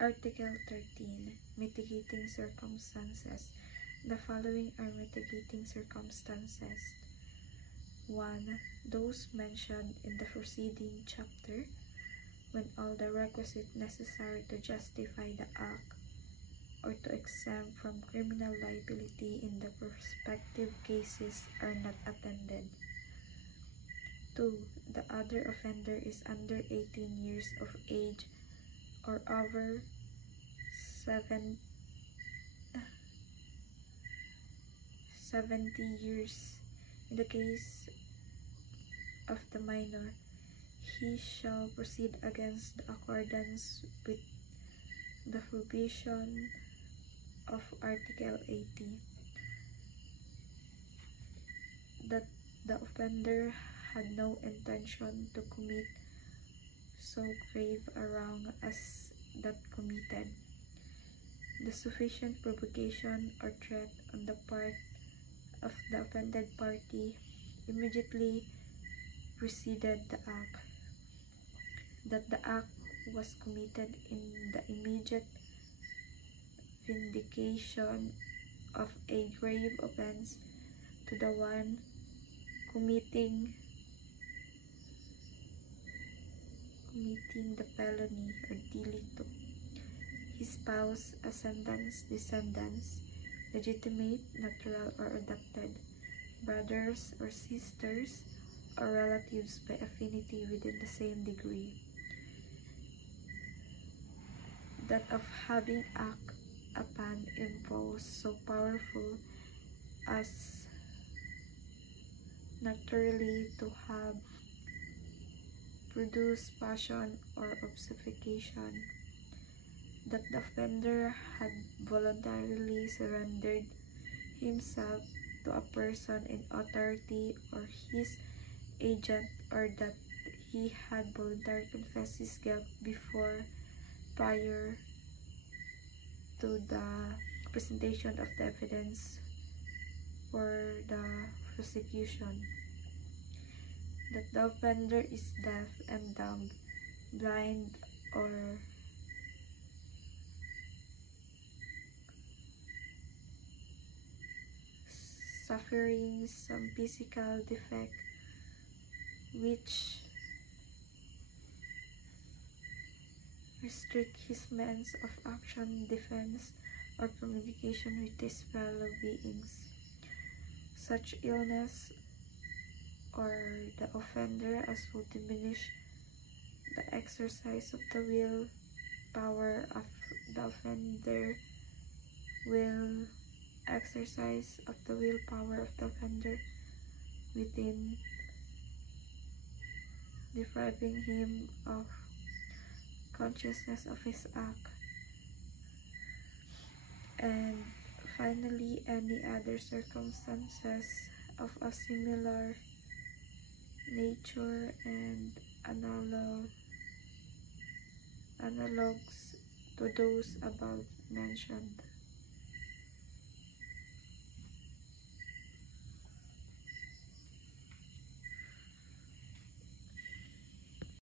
Article 13. Mitigating circumstances. The following are mitigating circumstances. 1. Those mentioned in the preceding chapter, when all the requisite necessary to justify the act or to exempt from criminal liability in the respective cases are not attended. 2. The other offender is under 18 years of age or over 70 years. In the case of the minor, he shall proceed against the accordance with the provision of Article 80, that the offender had no intention to commit so grave a wrong as that committed. The sufficient provocation or threat on the part of the offended party immediately preceded the act, that the act was committed in the immediate vindication of a grave offense to the one committing the felony or delito, his spouse, ascendants, descendants, legitimate, natural, or adopted, brothers or sisters, or relatives by affinity within the same degree. That of having act upon impulse so powerful as naturally to have produced passion or obfuscation, that the offender had voluntarily surrendered himself to a person in authority or his agent, or that he had voluntarily confessed his guilt prior to the presentation of the evidence for the prosecution, that the offender is deaf and dumb, blind, or suffering some physical defect which restrict his means of action, defense, or communication with his fellow beings. Such illness or the offender as will diminish the exercise of the will power of the offender, exercise of the willpower of the offender within depriving him of consciousness of his act. And finally, any other circumstances of a similar nature and analogs to those above mentioned.